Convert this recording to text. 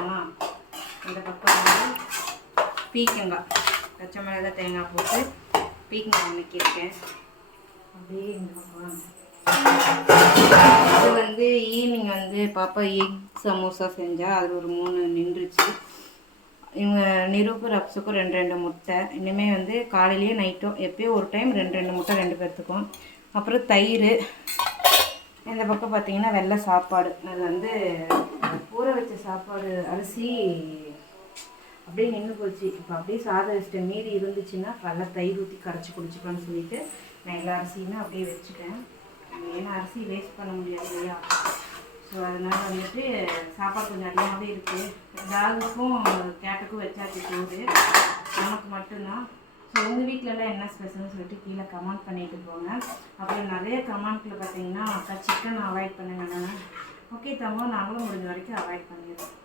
வச்சுக்கலாமா. இந்த பக்கம் வந்து பீக்கங்காய், பச்சை மிளகாய் தேங்காய் போட்டு பீக்கங்காய் நக்கியிருக்கேன். அப்படியே இந்த பக்கம் இது வந்து ஈவினிங் வந்து பாப்பா எக் சமோசா செஞ்சால் அது ஒரு 3 நின்றுச்சு. இவங்க நிரூபர் அப்ஸுக்கும் 2 முட்டை. இனிமேல் வந்து காலையிலேயே நைட்டும் எப்போயும் ஒரு டைம் 2 முட்டை 2 பேர்த்துக்கும். அப்புறம் தயிர். இந்த பக்கம் பார்த்திங்கன்னா வெள்ளை சாப்பாடு. அது வந்து ஊற வச்ச சாப்பாடு அரிசி அப்படியே நின்று போச்சு. இப்போ அப்படியே சாதம் வச்சுட்டேன். மீறி இருந்துச்சுன்னா நல்லா தயிர் ஊற்றி கரைச்சி குடிச்சிக்கலாம்னு சொல்லிவிட்டு நான் எல்லா அரிசியுமே அப்படியே வச்சுட்டேன். ஏன்னா அரிசி வேஸ்ட் பண்ண முடியாது இல்லையா. ஸோ அதனால் வந்துட்டு சாப்பாடு கொஞ்சம் அதிகமாகவே இருக்குது. டாகுக்கும் கேட்டுக்கும் வச்சாச்சு சோறு, நமக்கு மட்டும்தான். ஸோ உங்கள் வீட்டிலலாம் என்ன ஸ்பெஷல்னு சொல்லிட்டு கீழே கமெண்ட் பண்ணிட்டு போங்க. அப்புறம் நிறைய கமெண்ட்டில் பார்த்தீங்கன்னா அக்கா சிக்கன் அவாய்ட் பண்ணுங்கன்னா, ஓகே தம்போ நாங்களும் முடிஞ்ச வரைக்கும் அவாய்ட் பண்ணிடுறோம்.